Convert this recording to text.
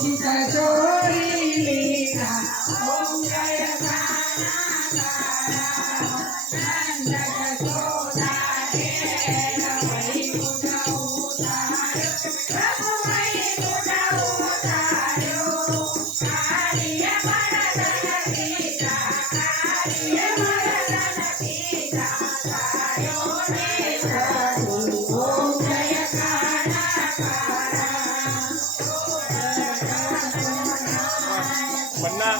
સીતા ચોરી લીધા ઓમ જય કાના કાળા નંદ યશોદા રે વૈકુંઠ ઉતાર્યો પ્રભુ વૈકુંઠ ઉતાર્યો કાળીય મરદન પિતા કાળીય મરદન પિતા તાર્યો રે પ્રભુ ઓમ જય કાના કાળા બન્ના